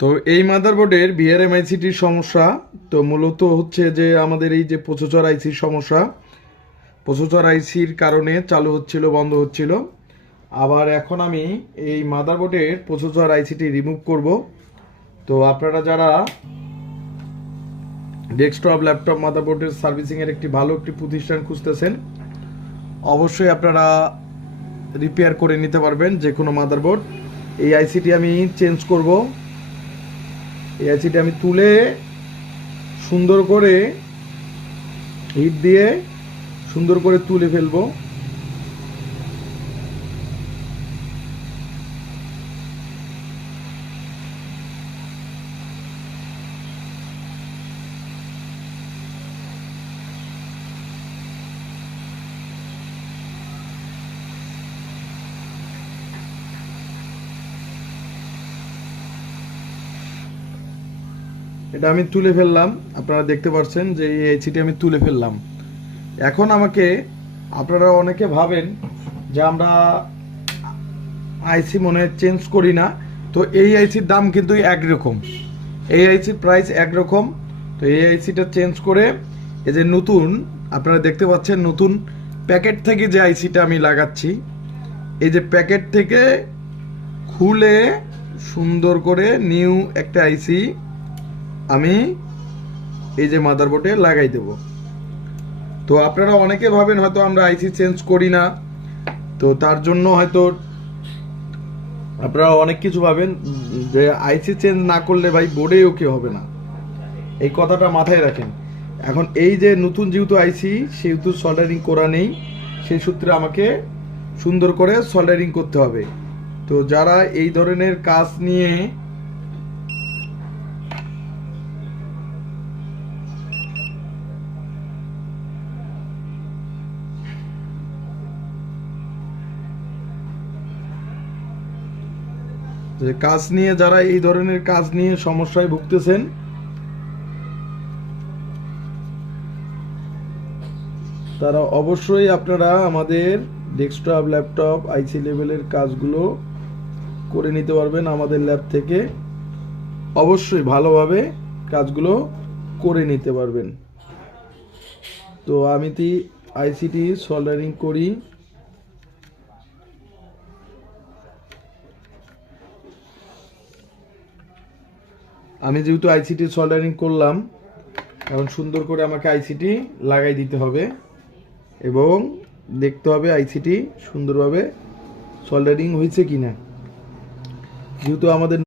তো এই মাদারবোর্ডের ভিআরএম আইসিটির সমস্যা তো মূলত হচ্ছে যে আমাদের এই যে প্রসেসর আইসির সমস্যা, প্রসেসর আইসির কারণে চালু হচ্ছিল বন্ধ হচ্ছিল। আবার এখন আমি এই মাদারবোর্ডের প্রসেসর আইসিটি রিমুভ করব। তো আপনারা যারা ডেস্কটপ ল্যাপটপ মাদারবোর্ডের সার্ভিসিংয়ের একটি ভালো একটি প্রতিষ্ঠান খুঁজতেছেন, অবশ্যই আপনারা রিপেয়ার করে নিতে পারবেন যে কোনো মাদারবোর্ড। এই আইসিটি আমি চেঞ্জ করব। এই আইসিটি আমি তুলে সুন্দর করে হিট দিয়ে সুন্দর করে তুলে ফেলবো। এটা আমি তুলে ফেললাম, আপনারা দেখতে পাচ্ছেন যে এই আইসিটি আমি তুলে ফেললাম। এখন আমাকে, আপনারা অনেকে ভাবেন যে আমরা আইসি মনে হয় চেঞ্জ করি না, তো এই আইসির দাম কিন্তু একরকম, এই আইসির প্রাইস একরকম। তো এই আইসিটা চেঞ্জ করে এই যে নতুন, আপনারা দেখতে পাচ্ছেন নতুন প্যাকেট থেকে যে আইসিটা আমি লাগাচ্ছি, এই যে প্যাকেট থেকে খুলে সুন্দর করে নিউ একটা আইসি আমি এই যে মাদারবোর্ডে লাগাই দেব। তো আপনারা অনেকে ভাবেন হয়তো আমরা আইসি চেঞ্জ করি না, তো তার জন্য হয়তো আপনারা অনেক কিছু ভাবেন যে আইসি চেঞ্জ না করলে ভাই বোর্ডে ওকে হবে না, এই কথাটা মাথায় রাখেন। এখন এই যে নতুন যেহেতু আইসি সেহেতু সল্ডারিং করা নেই, সেই সূত্রে আমাকে সুন্দর করে সল্ডারিং করতে হবে। তো যারা এই ধরনের কাজ নিয়ে যারা এই ধরনের কাজ নিয়ে সমস্যায় ভুগতেছেন, তারা অবশ্যই আপনারা আমাদের ডেস্কটপ ল্যাপটপ আইসি লেভেলের কাজগুলো করে নিতে পারবেন আমাদের ল্যাব থেকে। অবশ্যই ভালোভাবে কাজগুলো করে নিতে পারবেন। তো আমি আইসিটি সল্ডারিং করি। আমি যেহেতু আইসিটি সল্ডারিং করলাম, এখন সুন্দর করে আমাকে আইসিটি লাগাই দিতে হবে এবং দেখতে হবে আইসিটি সুন্দরভাবে সল্ডারিং হয়েছে কিনা। যেহেতু আমাদের